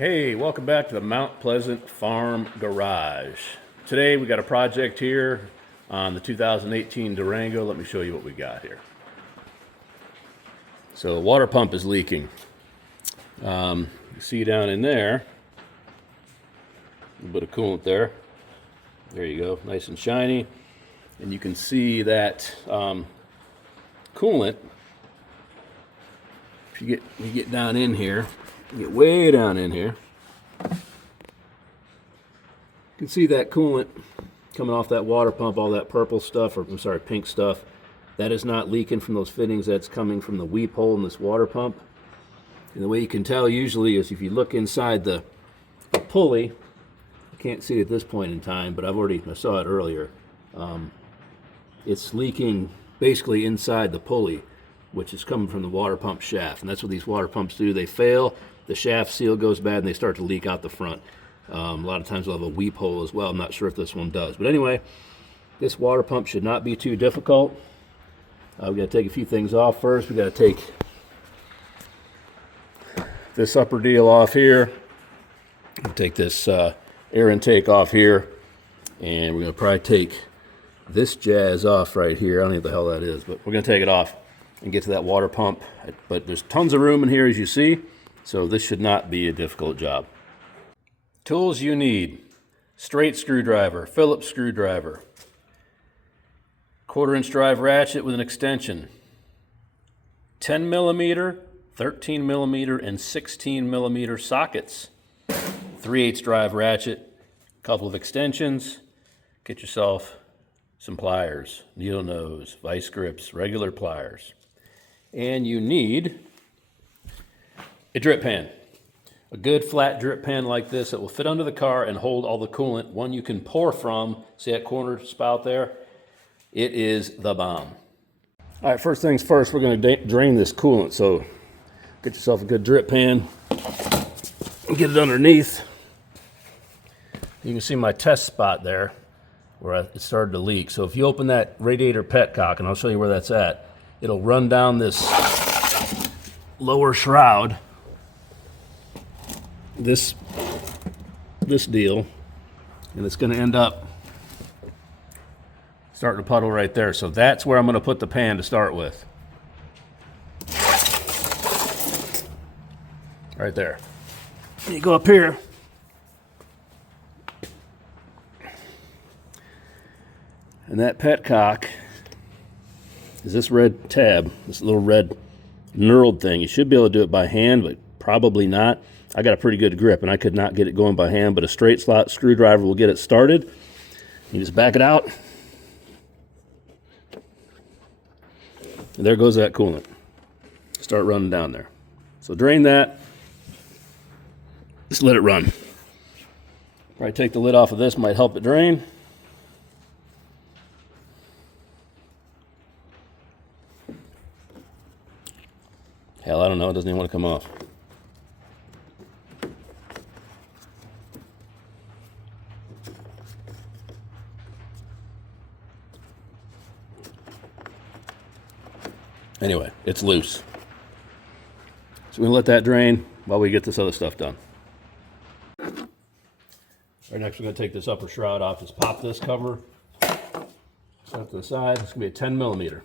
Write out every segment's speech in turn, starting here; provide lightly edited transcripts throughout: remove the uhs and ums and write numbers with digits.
Hey, welcome back to the Mount Pleasant Farm Garage. Today we got a project here on the 2018 Durango. Let me show you what we got here. So the water pump is leaking. You see down in there, a little bit of coolant there. There you go, nice and shiny. And you can see that coolant, if you get down in here, get way down in here, you can see that coolant coming off that water pump, all that purple stuff, or I'm sorry, pink stuff. That is not leaking from those fittings, that's coming from the weep hole in this water pump. And the way you can tell usually is if you look inside the pulley, I can't see it at this point in time, but I saw it earlier. It's leaking basically inside the pulley, which is coming from the water pump shaft. And that's what these water pumps do. They fail, the shaft seal goes bad, and they start to leak out the front. A lot of times they'll have a weep hole as well. I'm not sure if this one does. But anyway, this water pump should not be too difficult. We've got to take a few things off first. We've got to take this upper deal off here. We'll take this air intake off here. And we're going to probably take this jazz off right here. I don't know what the hell that is, but we're going to take it off and get to that water pump. But there's tons of room in here, as you see, so this should not be a difficult job. Tools you need: straight screwdriver, Phillips screwdriver, 1/4 inch drive ratchet with an extension, 10 millimeter, 13 millimeter, and 16 millimeter sockets, 3/8 drive ratchet, a couple of extensions. Get yourself some pliers, needle nose, vice grips, regular pliers. And you need a drip pan. A good flat drip pan like this that will fit under the car and hold all the coolant. One you can pour from. See that corner spout there? It is the bomb. All right, first things first, we're going to drain this coolant. So get yourself a good drip pan and get it underneath. You can see my test spot there where it started to leak. So if you open that radiator petcock, and I'll show you where that's at, it'll run down this lower shroud, this deal, and it's going to end up starting to puddle right there. So that's where I'm going to put the pan to start with. Right there. And you go up here, and that petcock is this red tab, this little red knurled thing. You should be able to do it by hand, but probably not. I got a pretty good grip, and I could not get it going by hand, but a straight slot screwdriver will get it started. You just back it out, and there goes that coolant. Start running down there. So drain that. Just let it run. Probably take the lid off of this, might help it drain. Hell, I don't know, it doesn't even want to come off. Anyway, it's loose. So we're going to let that drain while we get this other stuff done. All right, next we're going to take this upper shroud off. Just pop this cover, set it to the side. It's going to be a 10 millimeter.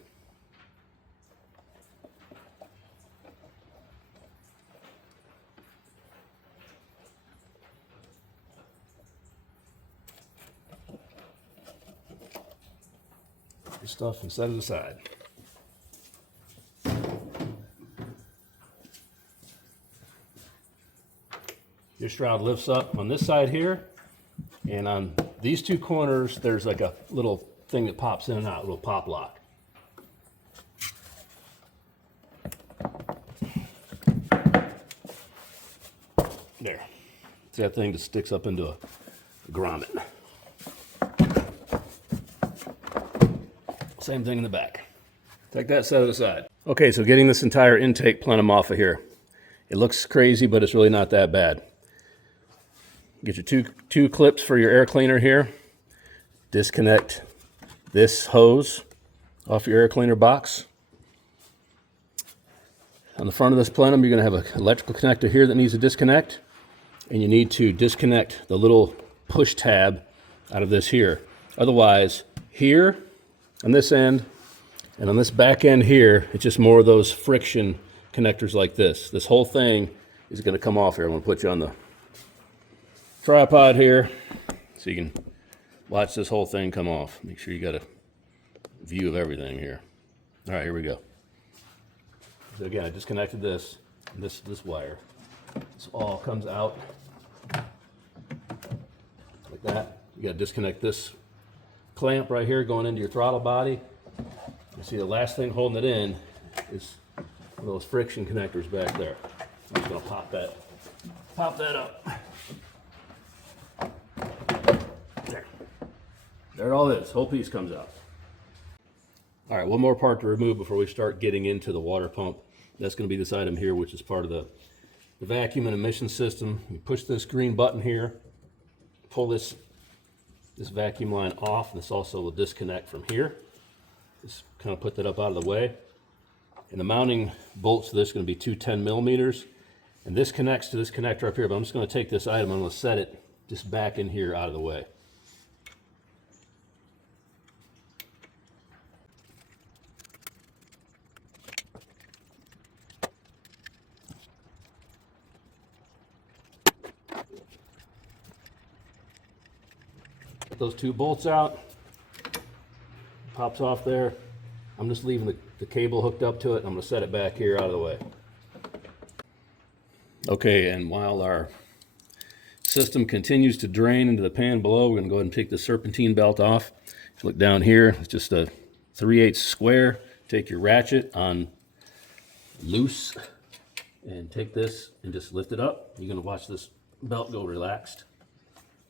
Your stuff and set it aside. Your shroud lifts up on this side here, and on these two corners there's like a little thing that pops in and out, a little pop lock. There. See that thing just sticks up into a grommet. Same thing in the back. Take that set it aside. Okay, so getting this entire intake plenum off of here. It looks crazy, but it's really not that bad. Get your two clips for your air cleaner here. Disconnect this hose off your air cleaner box. On the front of this plenum, you're going to have an electrical connector here that needs to disconnect. and you need to disconnect the little push tab out of this here. Otherwise, here on this end and on this back end here, it's just more of those friction connectors like this. This whole thing is going to come off here. I'm going to put you on the tripod here so you can watch this whole thing come off. Make sure you got a view of everything here. All right, here we go. So again, I disconnected this wire. This all comes out like that. You got to disconnect this clamp right here going into your throttle body. You see the last thing holding it in is one of those friction connectors back there. I'm just going to pop that up. There it all is. Whole piece comes out. All right, one more part to remove before we start getting into the water pump. That's going to be this item here, which is part of the vacuum and emission system. You push this green button here, pull this vacuum line off. This also will disconnect from here. Just kind of put that up out of the way. And the mounting bolts to this are going to be two 10 millimeters. And this connects to this connector up here, but I'm just going to take this item and I'm going to set it just back in here out of the way. Get those two bolts out. Pops off there. I'm just leaving the cable hooked up to it. I'm going to set it back here out of the way. Okay, and while our system continues to drain into the pan below, we're going to go ahead and take the serpentine belt off. If you look down here, it's just a 3/8 square. Take your ratchet on loose and take this and just lift it up. You're going to watch this belt go relaxed.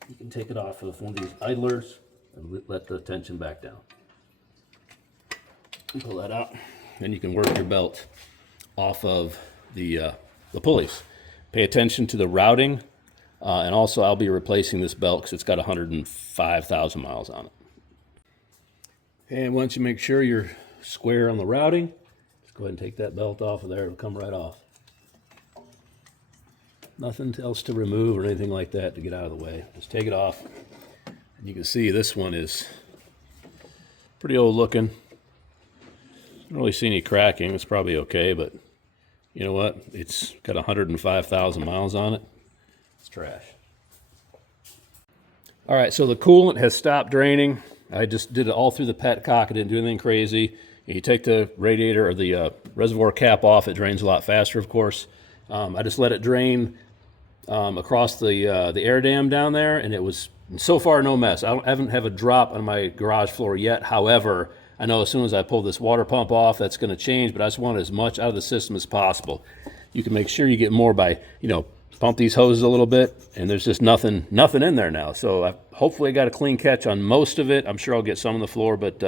You can take it off with one of these idlers and let the tension back down. And pull that out, and you can work your belt off of the pulleys. Pay attention to the routing, and also I'll be replacing this belt because it's got 105,000 miles on it. And once you make sure you're square on the routing, just go ahead and take that belt off of there. It'll come right off. Nothing else to remove or anything like that to get out of the way. Just take it off. And you can see this one is pretty old looking. Don't really see any cracking. It's probably okay, but you know what? It's got 105,000 miles on it. It's trash. All right, so the coolant has stopped draining. I just did it all through the petcock. I didn't do anything crazy. You take the radiator or the reservoir cap off. It drains a lot faster, of course. I just let it drain across the air dam down there, and it was so far no mess. I haven't have a drop on my garage floor yet. However, I know as soon as I pull this water pump off, that's going to change, but I just want as much out of the system as possible. You can make sure you get more by, pump these hoses a little bit, and there's just nothing in there now. So hopefully I got a clean catch on most of it. I'm sure I'll get some on the floor, but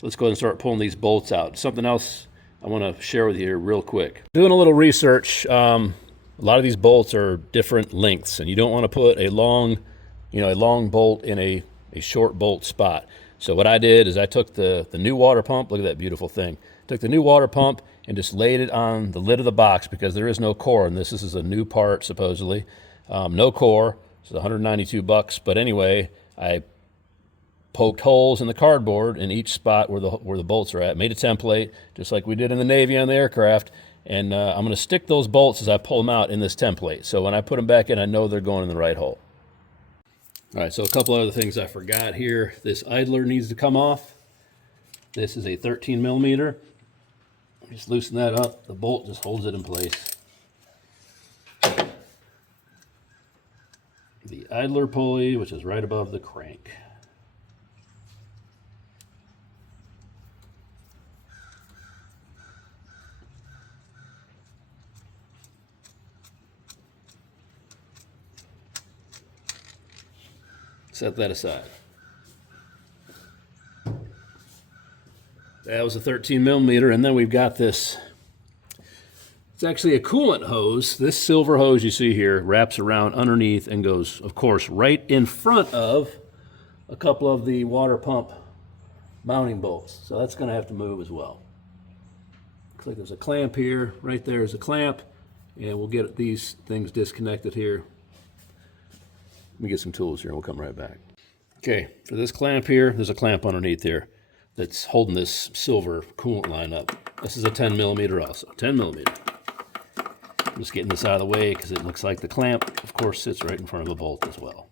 let's go ahead and start pulling these bolts out. Something else I want to share with you here real quick. Doing a little research, a lot of these bolts are different lengths, and you don't want to put a long bolt in a short bolt spot. So what I did is I took the new water pump. Look at that beautiful thing. Took the new water pump and just laid it on the lid of the box because there is no core in this. This is a new part, supposedly. No core. It's $192. But anyway, I poked holes in the cardboard in each spot where the bolts are at. Made a template, just like we did in the Navy on the aircraft. And I'm going to stick those bolts as I pull them out in this template. So when I put them back in, I know they're going in the right hole. All right, so a couple other things I forgot here. This idler needs to come off. This is a 13 millimeter. Just loosen that up. The bolt just holds it in place. The idler pulley, which is right above the crank. Set that aside. That was a 13 millimeter, and then we've got this. It's actually a coolant hose. This silver hose you see here wraps around underneath and goes, of course, right in front of a couple of the water pump mounting bolts. So that's going to have to move as well. Looks like there's a clamp here. Right there is a clamp, and we'll get these things disconnected here me get some tools here and we'll come right back. Okay, for this clamp here, there's a clamp underneath here that's holding this silver coolant line up. This is a 10 millimeter also, 10 millimeter. I'm just getting this out of the way because it looks like the clamp, of course, sits right in front of the bolt as well.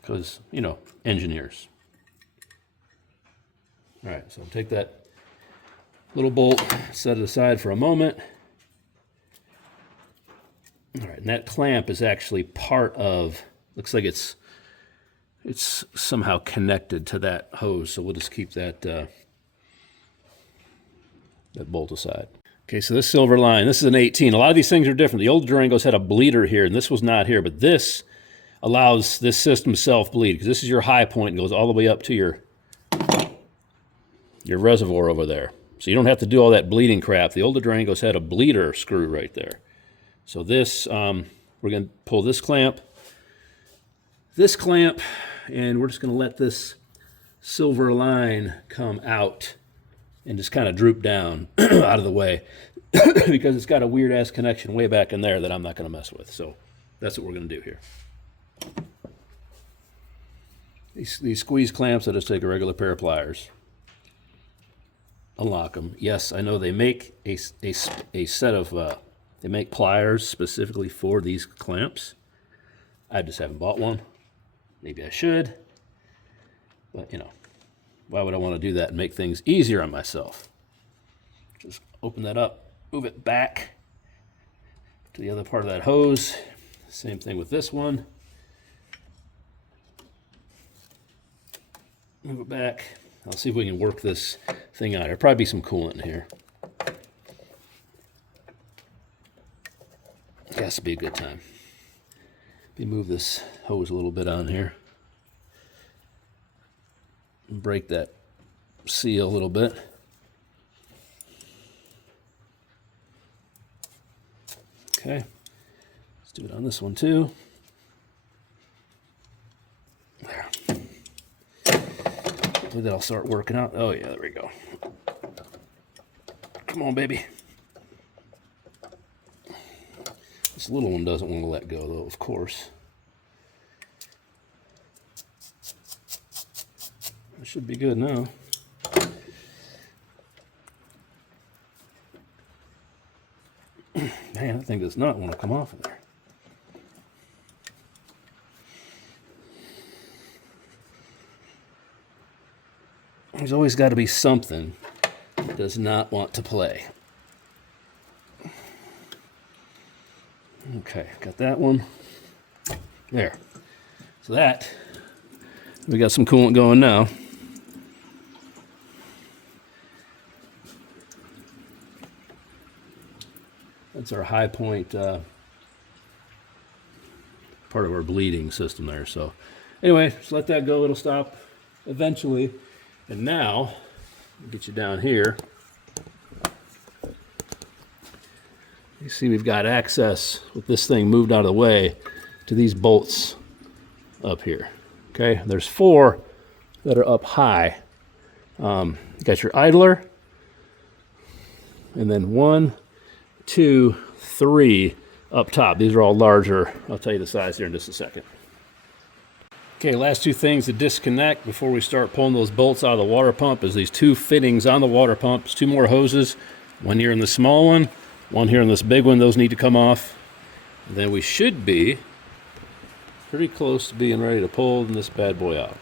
Because, you know, engineers. All right, so take that little bolt, set it aside for a moment. All right, and that clamp is actually part of, looks like it's somehow connected to that hose, so we'll just keep that that bolt aside. Okay, so this silver line, this is an 18. A lot of these things are different. The old Durangos had a bleeder here, and this was not here, but this allows this system to self-bleed, because this is your high point and goes all the way up to your reservoir over there. So you don't have to do all that bleeding crap. The older Durangos had a bleeder screw right there. So this, we're going to pull this clamp, and we're just going to let this silver line come out and just kind of droop down out of the way because it's got a weird-ass connection way back in there that I'm not going to mess with. So that's what we're going to do here. These squeeze clamps, I just take a regular pair of pliers, unlock them. Yes, I know they make a set of, they make pliers specifically for these clamps. I just haven't bought one. Maybe I should, but you know, why would I want to do that and make things easier on myself? Just open that up, move it back to the other part of that hose. Same thing with this one. Move it back. I'll see if we can work this thing out. There'll probably be some coolant in here. It has to be a good time. Let me move this hose a little bit on here. And break that seal a little bit. Okay. Let's do it on this one too. There. Hopefully that'll start working out. Oh yeah, there we go. Come on, baby. This little one doesn't want to let go, though, of course. It should be good now. Man, that thing does not want to come off of there. There's always got to be something that does not want to play. Okay, got that one. There. So that, we got some coolant going now. That's our high point part of our bleeding system there. So anyway, just let that go. It'll stop eventually. And now, I'll get you down here. You see we've got access with this thing moved out of the way to these bolts up here. Okay, there's 4 that are up high. You got your idler, and then 1, 2, 3 up top. These are all larger. I'll tell you the size here in just a second. Okay, last 2 things to disconnect before we start pulling those bolts out of the water pump is these 2 fittings on the water pump. There's 2 more hoses, one here in the small one, one here in this big one. Those need to come off. And then we should be pretty close to being ready to pull this bad boy out.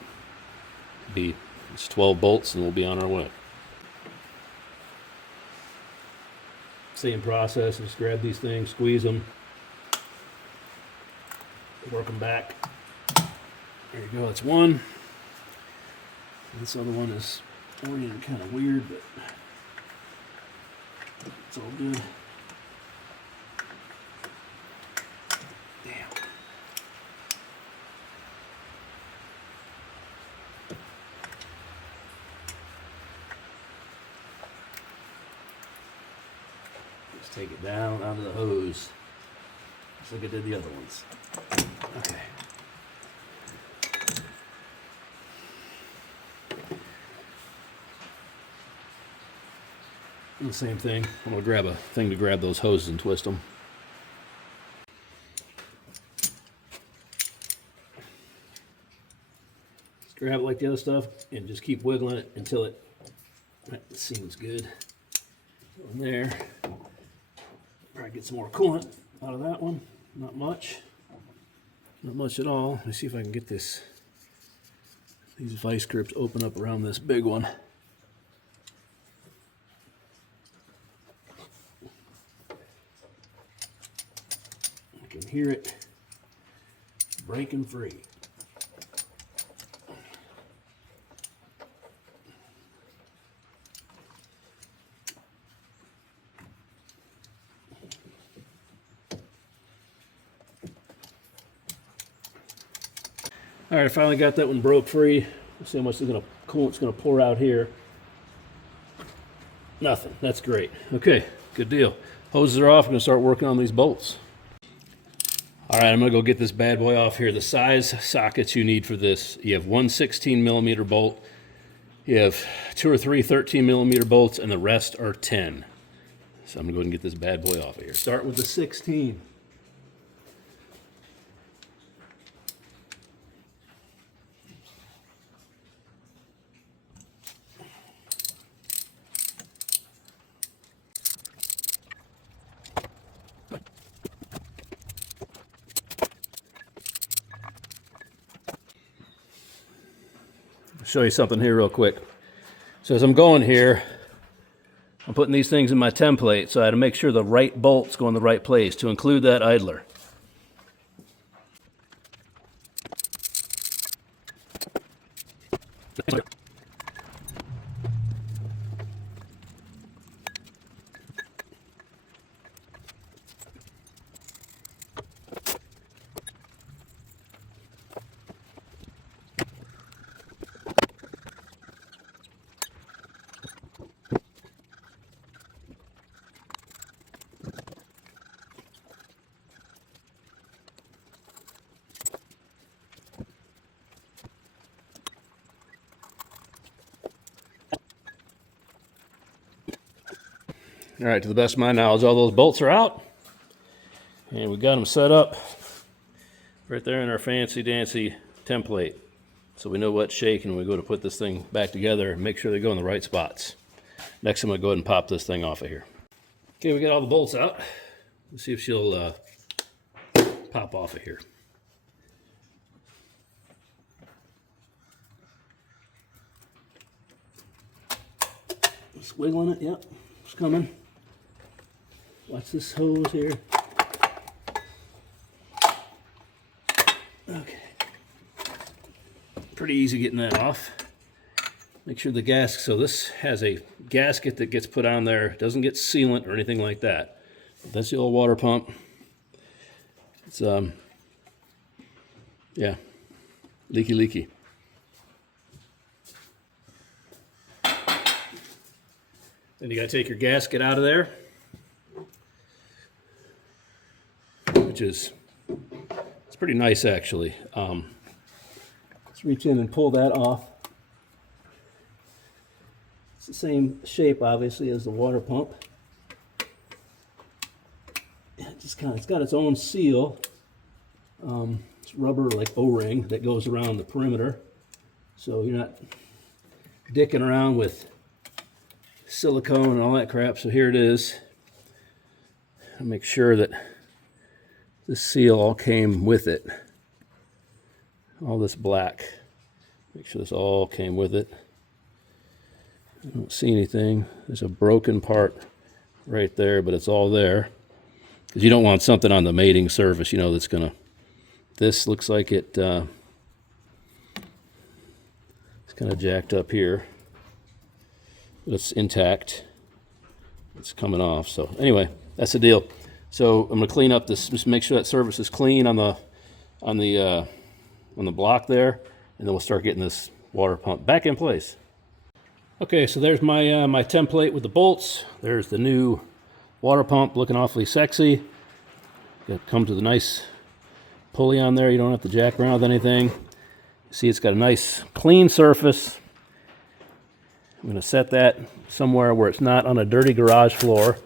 It's 12 bolts and we'll be on our way. Same process, just grab these things, squeeze them, work them back. There you go, that's one. This other one is oriented kind of weird, but it's all good. Damn. Just take it down out of the hose, just like I did the other ones. Okay. And the same thing. I'm going to grab a thing to grab those hoses and twist them. Just grab it like the other stuff and just keep wiggling it until it seems good. Go in there. Probably get some more coolant out of that one. Not much. Not much at all. Let me see if I can get these vice grips open up around this big one. I can hear it breaking free. All right, I finally got that one broke free. Let's see how much coolant's gonna pour out here. Nothing. That's great. Okay, good deal. Hoses are off. I'm gonna start working on these bolts. All right, I'm gonna go get this bad boy off here. The size sockets you need for this: you have one 16mm bolt, you have 2 or 3 13mm bolts, and the rest are 10. So I'm gonna go ahead and get this bad boy off of here. Start with the 16. Show you something here real quick. So as I'm going here, I'm putting these things in my template, so I had to make sure the right bolts go in the right place to include that idler. All right, to the best of my knowledge, all those bolts are out. And we got them set up right there in our fancy-dancy template. So we know what's shaking when we go to put this thing back together and make sure they go in the right spots. Next, I'm going to go ahead and pop this thing off of here. Okay, we got all the bolts out. Let's see if she'll pop off of here. Just wiggling it, yep, it's coming. Watch this hose here. Okay. Pretty easy getting that off. Make sure the gasket, so this has a gasket that gets put on there. It doesn't get sealant or anything like that. That's the old water pump. It's, yeah, leaky. Then you gotta take your gasket out of there, which is, it's pretty nice actually. Let's reach in and pull that off. It's the same shape obviously as the water pump. It's got its own seal. It's rubber like O-ring that goes around the perimeter. So you're not dicking around with silicone and all that crap. So here it is. I'll make sure that this seal all came with it. All this black. Make sure this all came with it. I don't see anything. There's a broken part right there, but it's all there. Because you don't want something on the mating surface, you know, that's gonna, this looks like it's kind of jacked up here. But it's intact. It's coming off. So anyway, that's the deal. So I'm gonna clean up this, just make sure that surface is clean on the block there, and then we'll start getting this water pump back in place. Okay, so there's my my template with the bolts. There's the new water pump looking awfully sexy. It comes with a nice pulley on there. You don't have to jack around with anything. See, it's got a nice clean surface. I'm going to set that somewhere where it's not on a dirty garage floor.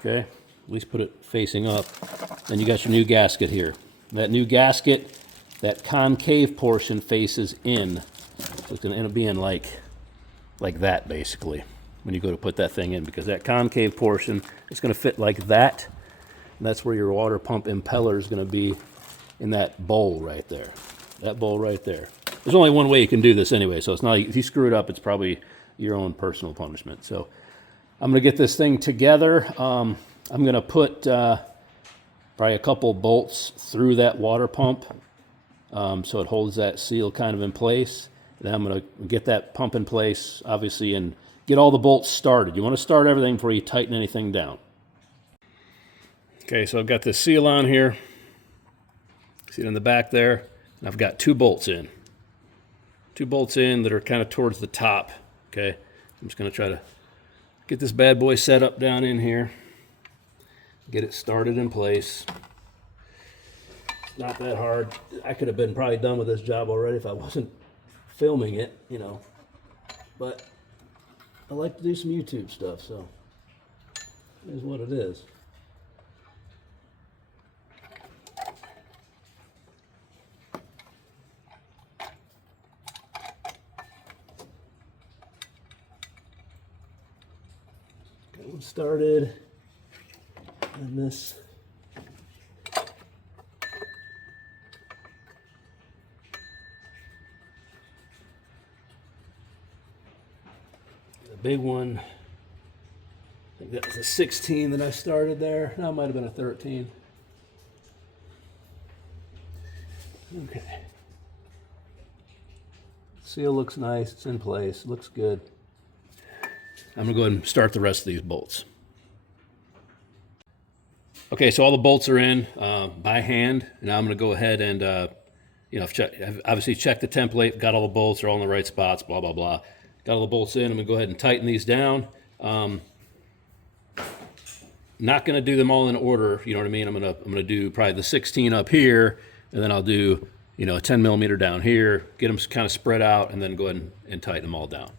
Okay, at least put it facing up. Then you got your new gasket here. That new gasket, that concave portion faces in. So it's going to end up being like that basically when you go to put that thing in, because that concave portion is going to fit like that. And that's where your water pump impeller is going to be, in that bowl right there. That bowl right there. There's only one way you can do this anyway, so it's not, if you screw it up, it's probably your own personal punishment. So I'm going to get this thing together. I'm going to put probably a couple bolts through that water pump so it holds that seal kind of in place. Then I'm going to get that pump in place, obviously, and get all the bolts started. You want to start everything before you tighten anything down. Okay, so I've got this seal on here. See it in the back there? And I've got 2 bolts in. 2 bolts in that are kind of towards the top. Okay, I'm just going to try to get this bad boy set up down in here. Get it started in place. It's not that hard. I could have been probably done with this job already if I wasn't filming it, you know. But I like to do some YouTube stuff, so it is what it is. Got one started, and this big one. I think that was a 16 that I started there. No, it might have been a 13. Okay. Seal looks nice. It's in place. Looks good. I'm going to go ahead and start the rest of these bolts. Okay, so all the bolts are in by hand. Now I'm going to go ahead and, I've obviously checked the template, got all the bolts, they're all in the right spots, blah, blah, blah. Got all the bolts in. I'm going to go ahead and tighten these down. Not going to do them all in order, you know what I mean? I'm going to do probably the 16 up here, and then I'll do, a 10 millimeter down here, get them kind of spread out, and then go ahead and tighten them all down.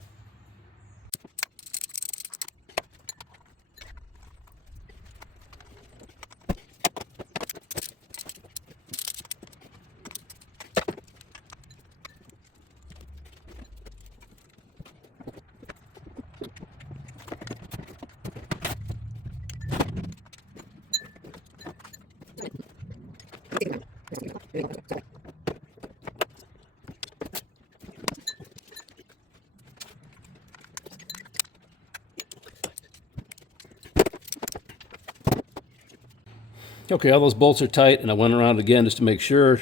Okay, all those bolts are tight, and I went around again just to make sure.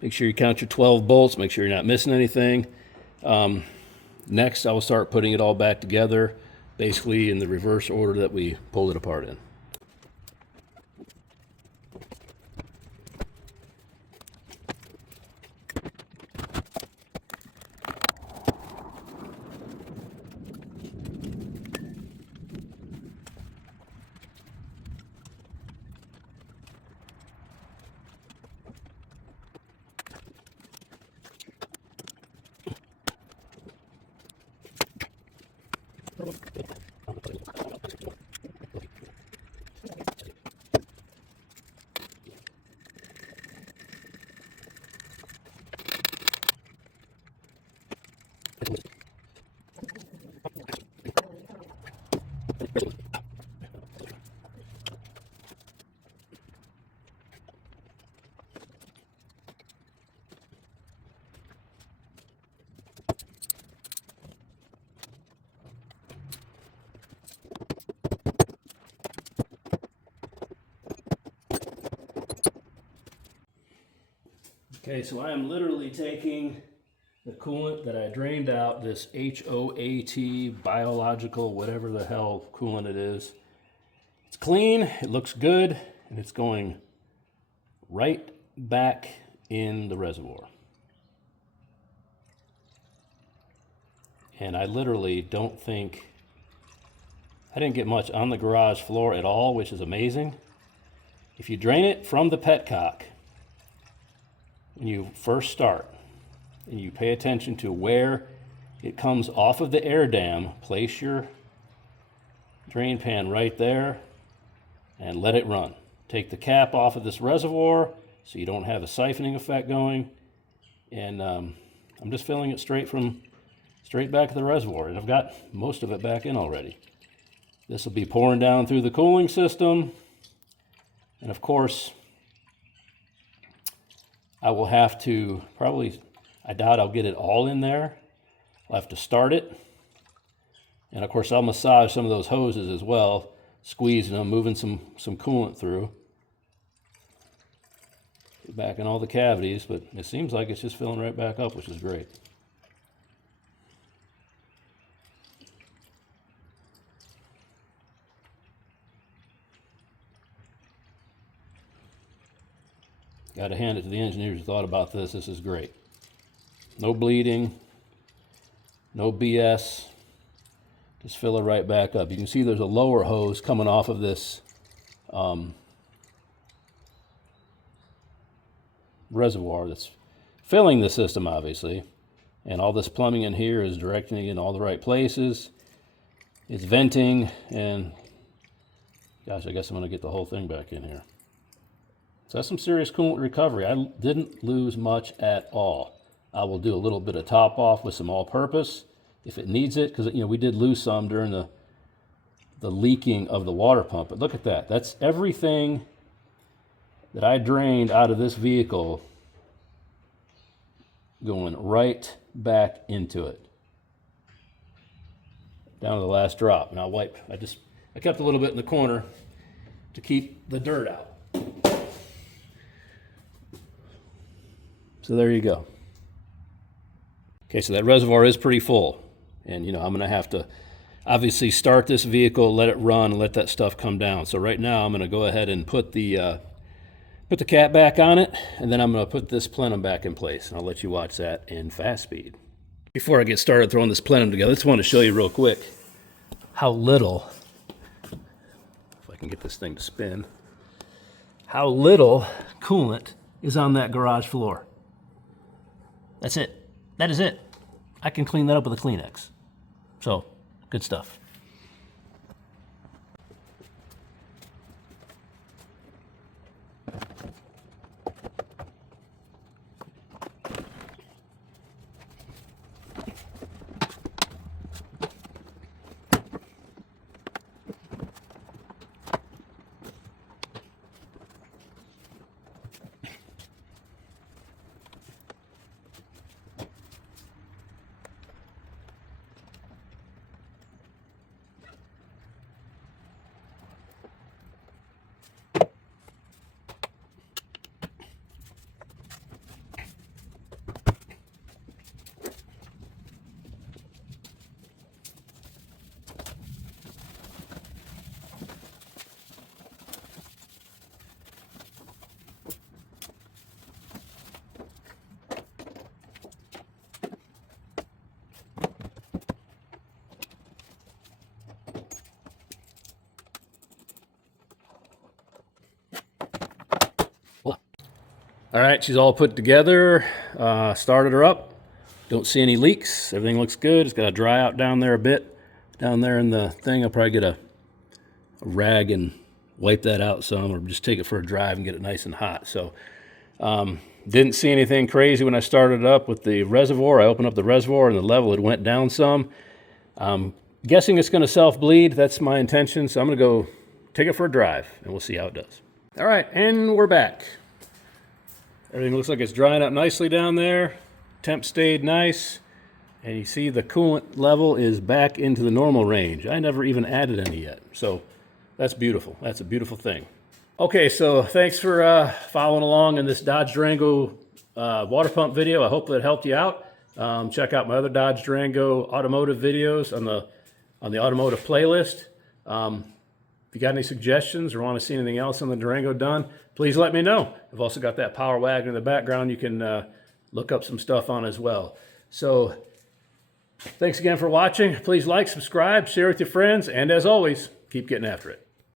Make sure you count your 12 bolts, make sure you're not missing anything. Next, I will start putting it all back together, basically in the reverse order that we pulled it apart in. Okay, so I am literally taking the coolant that I drained out, this HOAT biological, whatever the hell coolant it is. It's clean, it looks good, and it's going right back in the reservoir. And I literally don't think, I didn't get much on the garage floor at all, which is amazing. If you drain it from the petcock, when you first start, and you pay attention to where It comes off of the air dam. Place your drain pan right there and let it run. Take the cap off of this reservoir so you don't have a siphoning effect going. And I'm just filling it straight back of the reservoir. And I've got most of it back in already. This will be pouring down through the cooling system. And of course, I will have to I doubt I'll get it all in there. I'll have to start it. And of course, I'll massage some of those hoses as well, squeezing them, moving some coolant through. Back in all the cavities, but it seems like it's just filling right back up, which is great. Got to hand it to the engineers who thought about this. This is great. No bleeding, no BS. Just fill it right back up. You can see there's a lower hose coming off of this reservoir that's filling the system, obviously. And all this plumbing in here is directing it in all the right places. It's venting, and gosh, I guess I'm going to get the whole thing back in here. So that's some serious coolant recovery. I didn't lose much at all. I will do a little bit of top off with some all-purpose if it needs it, because we did lose some during the leaking of the water pump. But look at that. That's everything that I drained out of this vehicle going right back into it. Down to the last drop. And I'll wipe. I kept a little bit in the corner to keep the dirt out. So there you go. Okay, so that reservoir is pretty full. And I'm going to have to obviously start this vehicle, let it run, and let that stuff come down. So right now I'm going to go ahead and put the cap back on it, and then I'm going to put this plenum back in place. And I'll let you watch that in fast speed. Before I get started throwing this plenum together, I just want to show you real quick how little, if I can get this thing to spin, how little coolant is on that garage floor. That's it. That is it. I can clean that up with a Kleenex. So, good stuff. All right, she's all put together. Started her up. Don't see any leaks. Everything looks good. It's got to dry out down there a bit. Down there in the thing, I'll probably get a rag and wipe that out some, or just take it for a drive and get it nice and hot. So didn't see anything crazy when I started it up with the reservoir. I opened up the reservoir and the level had went down some. Guessing it's going to self-bleed. That's my intention. So I'm going to go take it for a drive and we'll see how it does. All right, and we're back. Everything looks like it's drying up nicely down there. Temp stayed nice. And you see the coolant level is back into the normal range. I never even added any yet. So that's beautiful. That's a beautiful thing. Okay, so thanks for following along in this Dodge Durango water pump video. I hope that helped you out. Check out my other Dodge Durango automotive videos on the automotive playlist. If you got any suggestions or want to see anything else on the Durango done, please let me know. I've also got that power wagon in the background you can look up some stuff on as well. So thanks again for watching. Please like, subscribe, share with your friends, and as always, keep getting after it.